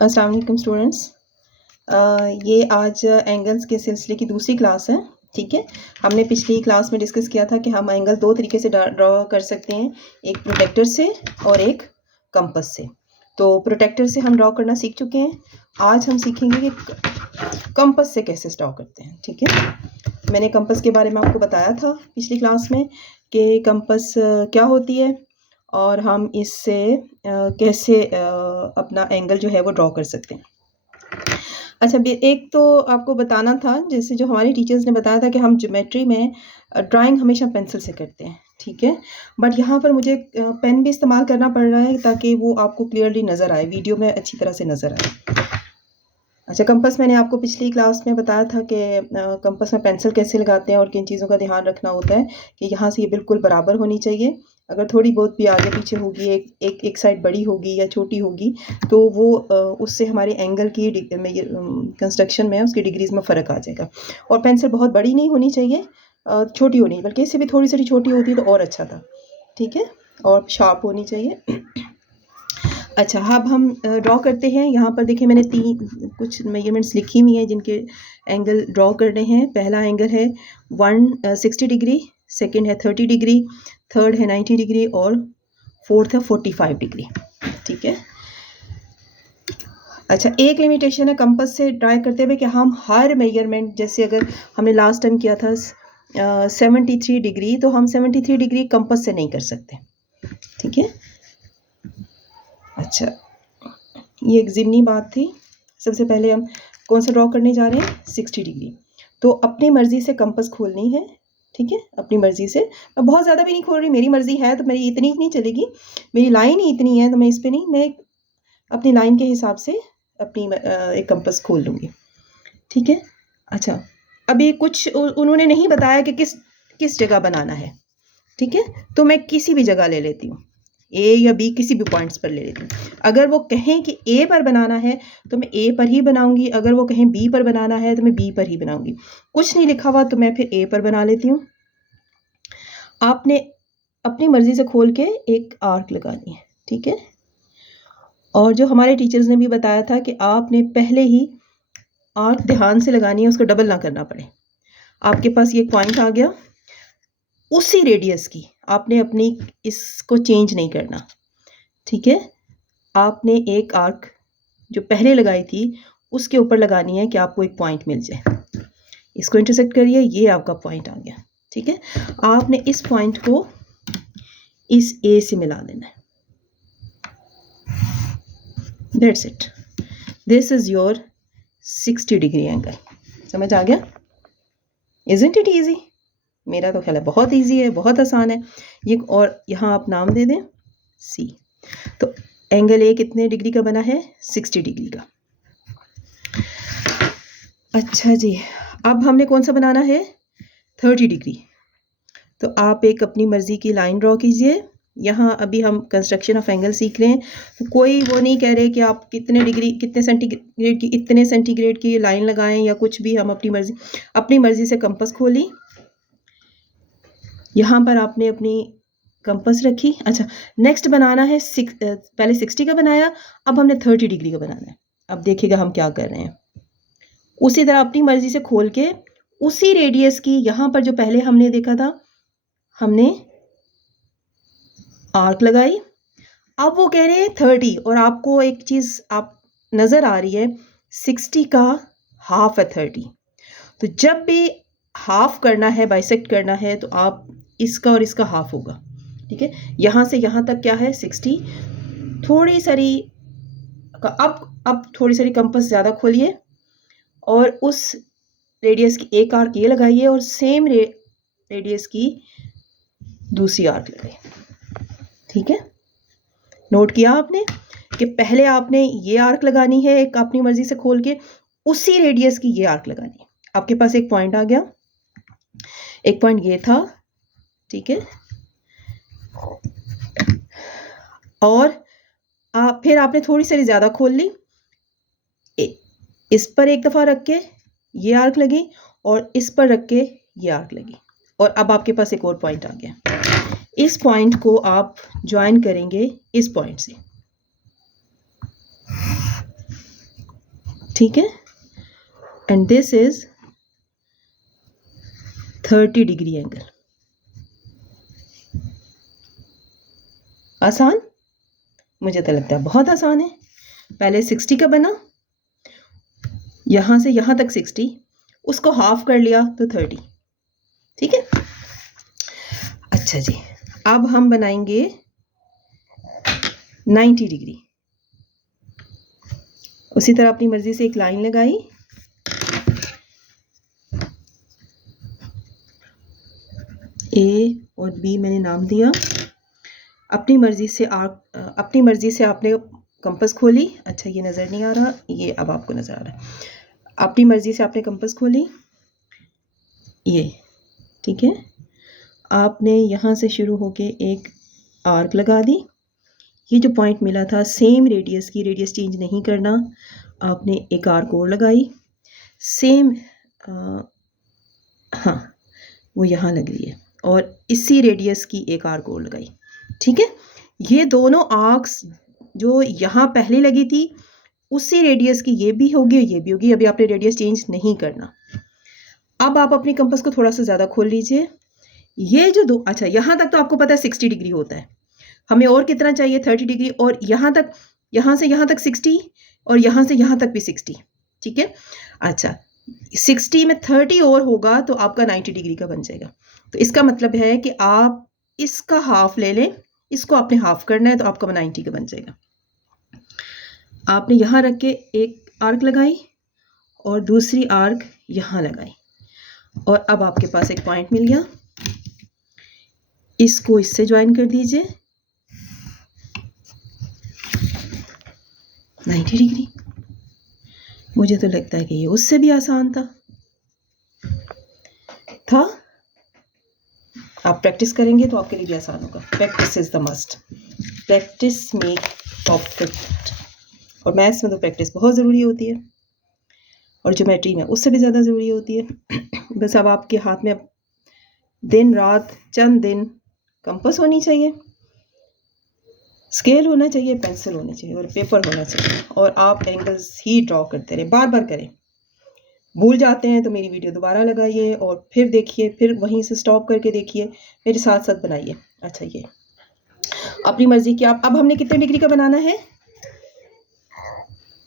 अस्सलाम वालेकुम स्टूडेंट्स। ये आज एंगल्स के सिलसिले की दूसरी क्लास है। ठीक है, हमने पिछली क्लास में डिस्कस किया था कि हम एंगल दो तरीके से ड्रॉ कर सकते हैं, एक प्रोटेक्टर से और एक कंपास से। तो प्रोटेक्टर से हम ड्रॉ करना सीख चुके हैं। आज हम सीखेंगे कि कंपास से कैसे ड्रॉ करते हैं। ठीक है, मैंने कंपास के बारे में आपको बताया था पिछली क्लास में कि कंपास क्या होती है और हम इससे कैसे अपना एंगल जो है वो ड्रॉ कर सकते हैं। अच्छा, एक तो आपको बताना था, जैसे जो हमारे टीचर्स ने बताया था कि हम ज्योमेट्री में ड्राइंग हमेशा पेंसिल से करते हैं। ठीक है, बट यहाँ पर मुझे पेन भी इस्तेमाल करना पड़ रहा है ताकि वो आपको क्लियरली नज़र आए, वीडियो में अच्छी तरह से नज़र आए। अच्छा, कंपास मैंने आपको पिछली क्लास में बताया था कि कंपास में पेंसिल कैसे लगाते हैं और किन चीज़ों का ध्यान रखना होता है कि यहाँ से ये बिल्कुल बराबर होनी चाहिए। अगर थोड़ी बहुत भी आगे पीछे होगी, एक साइड बड़ी होगी या छोटी होगी, तो वो उससे हमारे एंगल की कंस्ट्रक्शन में उसकी डिग्रीज में फ़र्क आ जाएगा। और पेंसिल बहुत बड़ी नहीं होनी चाहिए, छोटी होनी, बल्कि इससे भी थोड़ी सी छोटी होती है तो और अच्छा था। ठीक है, और शार्प होनी चाहिए। अच्छा, अब हम ड्रॉ करते हैं। यहाँ पर देखिए, मैंने कुछ मेजरमेंट्स लिखी हुई हैं जिनके एंगल ड्रॉ करने हैं। पहला एंगल है 160 डिग्री, सेकंड है 30 डिग्री, थर्ड है 90 डिग्री और फोर्थ है 45 डिग्री। ठीक है। अच्छा, एक लिमिटेशन है कंपास से ड्राई करते हुए कि हम हर मेजरमेंट, जैसे अगर हमने लास्ट टाइम किया था 73 डिग्री, तो हम 73 डिग्री कंपास से नहीं कर सकते। ठीक है। अच्छा, ये एक ज़िमनी बात थी। सबसे पहले हम कौन सा ड्रॉ करने जा रहे हैं, 60 डिग्री। तो अपनी मर्ज़ी से कंपास खोलनी है। ठीक है, अपनी मर्ज़ी से। मैं बहुत ज़्यादा भी नहीं खोल रही, मेरी मर्ज़ी है तो मेरी इतनी ही नहीं चलेगी, मेरी लाइन ही इतनी है तो मैं इस पर नहीं, मैं अपनी लाइन के हिसाब से अपनी एक कंपास खोल लूँगी। ठीक है। अच्छा, अभी कुछ उन्होंने नहीं बताया कि किस जगह बनाना है। ठीक है, तो मैं किसी भी जगह ले लेती हूँ, ए या बी, किसी भी पॉइंट्स पर ले लेती हूँ। अगर वो कहें कि ए पर बनाना है तो मैं ए पर ही बनाऊंगी, अगर वो कहें बी पर बनाना है तो मैं बी पर ही बनाऊंगी। कुछ नहीं लिखा हुआ तो मैं फिर ए पर बना लेती हूँ। आपने अपनी मर्जी से खोल के एक आर्क लगानी है। ठीक है, और जो हमारे टीचर्स ने भी बताया था कि आपने पहले ही आर्क ध्यान से लगानी है, उसको डबल ना करना पड़े। आपके पास ये पॉइंट आ गया, उसी रेडियस की आपने अपनी इसको चेंज नहीं करना। ठीक है, आपने एक आर्क जो पहले लगाई थी उसके ऊपर लगानी है कि आपको एक पॉइंट मिल जाए। इसको इंटरसेक्ट करिए, ये आपका पॉइंट आ गया। ठीक है, आपने इस पॉइंट को इस ए से मिला देना है। That's it, this is your 60 degree angle. समझ आ गया? Isn't it easy? मेरा तो ख्याल है बहुत ईजी है, बहुत आसान है ये। और यहाँ आप नाम दे दें सी। तो एंगल ए कितने डिग्री का बना है, 60 डिग्री का। अच्छा जी, अब हमने कौन सा बनाना है, 30 डिग्री। तो आप एक अपनी मर्जी की लाइन ड्रॉ कीजिए। यहाँ अभी हम कंस्ट्रक्शन ऑफ एंगल सीख रहे हैं, तो कोई वो नहीं कह रहे कि आप कितने डिग्री, कितने सेंटीग्रेड की, इतने सेंटीग्रेड की लाइन लगाएं या कुछ भी। हम अपनी मर्जी से कंपास खोली। यहाँ पर आपने अपनी कंपास रखी। अच्छा, नेक्स्ट बनाना है पहले 60 का बनाया, अब हमने 30 डिग्री का बनाना है। अब देखिएगा हम क्या कर रहे हैं। उसी तरह अपनी मर्जी से खोल के उसी रेडियस की, यहाँ पर जो पहले हमने देखा था, हमने आर्क लगाई। अब वो कह रहे हैं 30, और आपको एक चीज़ आप नज़र आ रही है, 60 का हाफ है 30। तो जब भी हाफ करना है, बाइसेक्ट करना है, तो आप इसका और इसका हाफ होगा। ठीक है, यहाँ से यहाँ तक क्या है, 60। थोड़ी सारी अब थोड़ी सारी कंपास ज़्यादा खोलिए और उस रेडियस की एक आर्क ये लगाइए और सेम रेडियस की दूसरी आर्क लगाइए। ठीक है, नोट किया आपने कि पहले आपने ये आर्क लगानी है एक अपनी मर्जी से खोल के, उसी रेडियस की ये आर्क लगानी है। आपके पास एक पॉइंट आ गया, एक पॉइंट ये था। ठीक है, और फिर आपने थोड़ी सी ज़्यादा खोल ली, इस पर एक दफ़ा रख के ये आर्क लगी और इस पर रख के ये आर्क लगी, और अब आपके पास एक और पॉइंट आ गया। इस पॉइंट को आप ज्वाइन करेंगे इस पॉइंट से। ठीक है, and this is 30 degree angle. आसान? मुझे तो लगता है बहुत आसान है। पहले 60 का बना, यहां से यहां तक 60, उसको हाफ कर लिया तो 30। ठीक है, अच्छा जी, अब हम बनाएंगे 90 डिग्री। उसी तरह अपनी मर्जी से एक लाइन लगाई, ए और बी मैंने नाम दिया। अपनी मर्जी से आपने कंपास खोली। अच्छा, ये नज़र नहीं आ रहा, ये अब आपको नज़र आ रहा है। अपनी मर्जी से आपने कंपास खोली, ये ठीक है। आपने यहाँ से शुरू होके एक आर्क लगा दी। ये जो पॉइंट मिला था सेम रेडियस की, रेडियस चेंज नहीं करना, आपने एक आर्क और लगाई सेम, हाँ वो यहाँ लग रही है, और इसी रेडियस की एक आर्क और लगाई। ठीक है, ये दोनों आर्क्स जो यहाँ पहले लगी थी उसी रेडियस की ये भी होगी और ये भी होगी। अभी आपने रेडियस चेंज नहीं करना। अब आप अपनी कंपास को थोड़ा सा ज़्यादा खोल लीजिए। ये जो दो, अच्छा यहाँ तक तो आपको पता है 60 डिग्री होता है, हमें और कितना चाहिए 30 डिग्री, और यहाँ तक, यहाँ से यहाँ तक 60 और यहाँ से यहाँ तक भी 60। ठीक है, अच्छा 60 में 30 और होगा तो आपका 90 डिग्री का बन जाएगा। तो इसका मतलब है कि आप इसका हाफ ले लें, इसको आपने हाफ करना है तो आपका 90 का बन जाएगा। आपने यहाँ रख के एक आर्क लगाई और दूसरी आर्क यहाँ लगाई, और अब आपके पास एक पॉइंट मिल गया। इसको इससे ज्वाइन कर दीजिए 90 डिग्री। मुझे तो लगता है कि ये उससे भी आसान था। आप प्रैक्टिस करेंगे तो आपके लिए भी आसान होगा। Practice is the must, practice make perfect. और मैथ्स में तो प्रैक्टिस बहुत ज़रूरी होती है, और ज्योमेट्री में उससे भी ज़्यादा ज़रूरी होती है। बस अब आपके हाथ में दिन रात चंद दिन कंपास होनी चाहिए, स्केल होना चाहिए, पेंसिल होनी चाहिए और पेपर होना चाहिए, और आप एंगल्स ही ड्रॉ करते रहें, बार बार करें। भूल जाते हैं तो मेरी वीडियो दोबारा लगाइए और फिर देखिए, फिर वहीं से स्टॉप करके देखिए, मेरे साथ साथ बनाइए। अच्छा, ये अपनी मर्जी की आप, अब हमने कितने डिग्री का बनाना है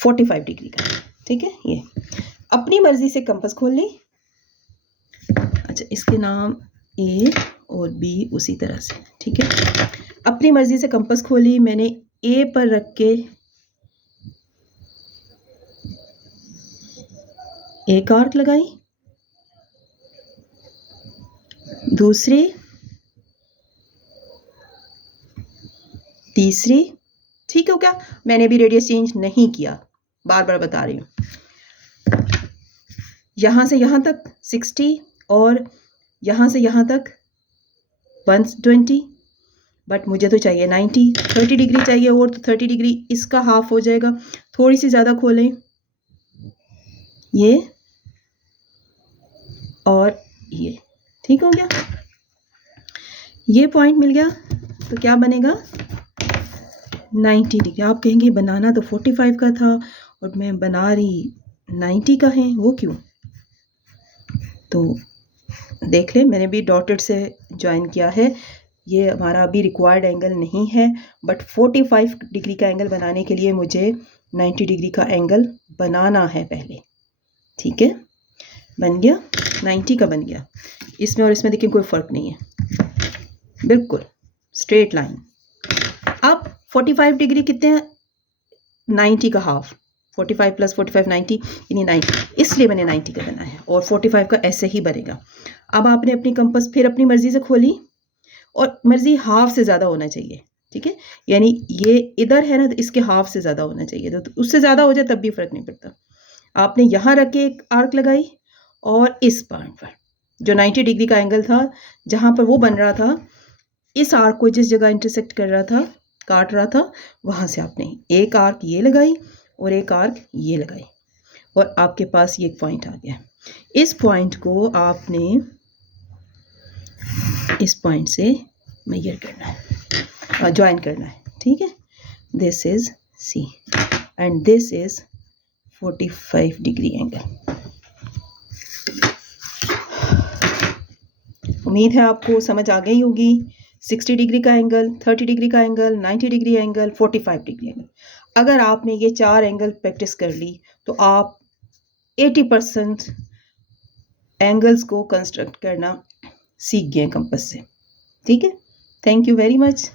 45 डिग्री का। ठीक है, ये अपनी मर्जी से कंपास खोल ली। अच्छा, इसके नाम ए और बी उसी तरह से। ठीक है, अपनी मर्जी से कंपास खोली, मैंने ए पर रख के एक आर्क लगाई, दूसरी, तीसरी। ठीक हो गया, मैंने भी रेडियस चेंज नहीं किया, बार बार बता रही हूं। यहां से यहां तक 60 और यहां से यहां तक 120, बट मुझे तो चाहिए 90, 30 डिग्री चाहिए, और तो 30 डिग्री इसका हाफ हो जाएगा। थोड़ी सी ज़्यादा खोलें, ये और ये। ठीक हो गया, ये पॉइंट मिल गया, तो क्या बनेगा 90 डिग्री। आप कहेंगे बनाना तो 45 का था और मैं बना रही 90 का है, वो क्यों? तो देख ले, मैंने भी डॉटेड से ज्वाइन किया है। ये हमारा अभी रिक्वायर्ड एंगल नहीं है, बट 45 डिग्री का एंगल बनाने के लिए मुझे 90 डिग्री का एंगल बनाना है पहले। ठीक है, बन गया, 90 का बन गया। इसमें और इसमें देखिए कोई फ़र्क नहीं है, बिल्कुल स्ट्रेट लाइन। अब 45 डिग्री कितने हैं, 90 का हाफ, 45 प्लस 45 90, यानी 90, इसलिए मैंने 90 का बना है, और 45 का ऐसे ही बनेगा। अब आपने अपनी कंपास फिर अपनी मर्जी से खोली, और मर्जी हाफ से ज़्यादा होना चाहिए। ठीक है, यानी ये इधर है ना, तो इसके हाफ से ज़्यादा होना चाहिए, तो उससे ज़्यादा हो जाए तब भी फ़र्क नहीं पड़ता। आपने यहाँ रख के एक आर्क लगाई, और इस पॉइंट पर जो 90 डिग्री का एंगल था, जहाँ पर वो बन रहा था, इस आर्क को जिस जगह इंटरसेक्ट कर रहा था, काट रहा था, वहाँ से आपने एक आर्क ये लगाई और एक आर्क ये लगाई, और आपके पास ये एक पॉइंट आ गया। इस पॉइंट को आपने इस पॉइंट से मेजर करना है, ज्वाइन करना है। ठीक है, this is C and this is 45 degree angle. उम्मीद है आपको समझ आ गई होगी। 60 डिग्री का एंगल, 30 डिग्री का angle, 90 degree angle, 45 degree angle. अगर आपने ये 4 एंगल प्रैक्टिस कर ली तो आप 80% एंगल्स को कंस्ट्रक्ट करना सीख गए कंपास से। ठीक है, थैंक यू वेरी मच।